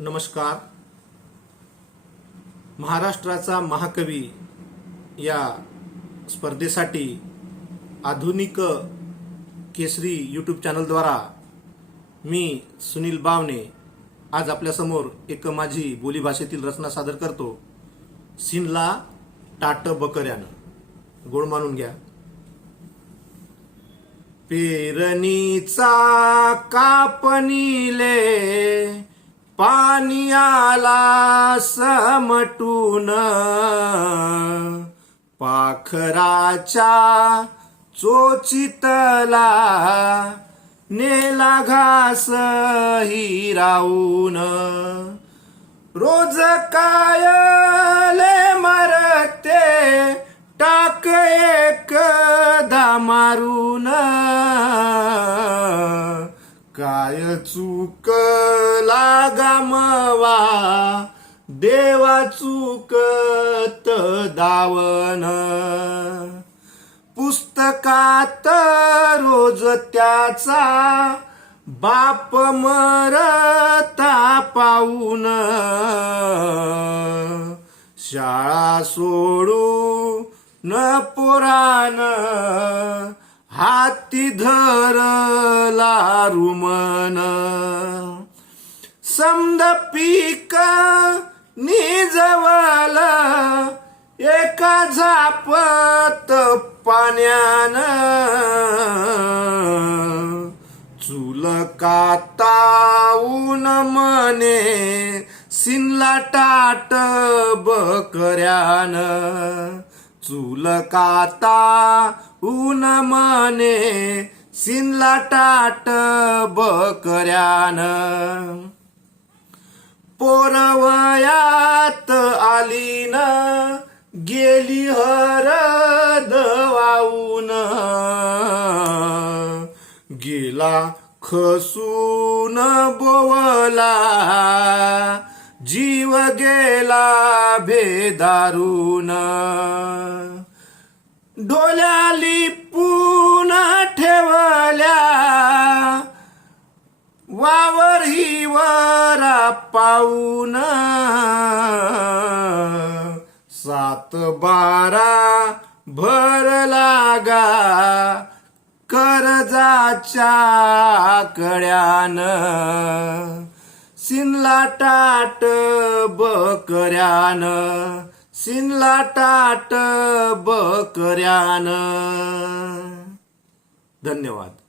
नमस्कार. महाराष्ट्राचा महाकवी या स्पर्धेसाठी आधुनिक केसरी यूट्यूब चॅनलद्वारा मी सुनील बावने आज आपल्यासमोर एक माझी बोलीभाषेतील रचना सादर करतो. सिनला टाट बकऱ्यानं. गोड मानून घ्या. पेरणीचा कापणीले पाणी आला समटून पाखराच्या चोचितला नेला घास हिरावून रोज कायले मरते टाक एकदा मारून. काय चूकला गमवा देवा चूकत दावन पुस्तकात रोज त्याचा बाप मरता पाऊन शाळा सोडू न पोरान हाती धरला रुमन. समद पीक निजवाला एका झापत पाण्यानं. चूल काताऊन मने सिनला टाट बकऱ्यान. चुलकाता ऊन मने सिनला टाट बकऱ्यान. पोरवयात आली न गेली हरद वाऊन गेला खसून बोवला जीव गेला भेदारून. पाऊन सात बारा भर लागा कर्जाच्या कड्यान. सिनला टाट बकऱ्यान. सिनला टाट बकऱ्यान. धन्यवाद.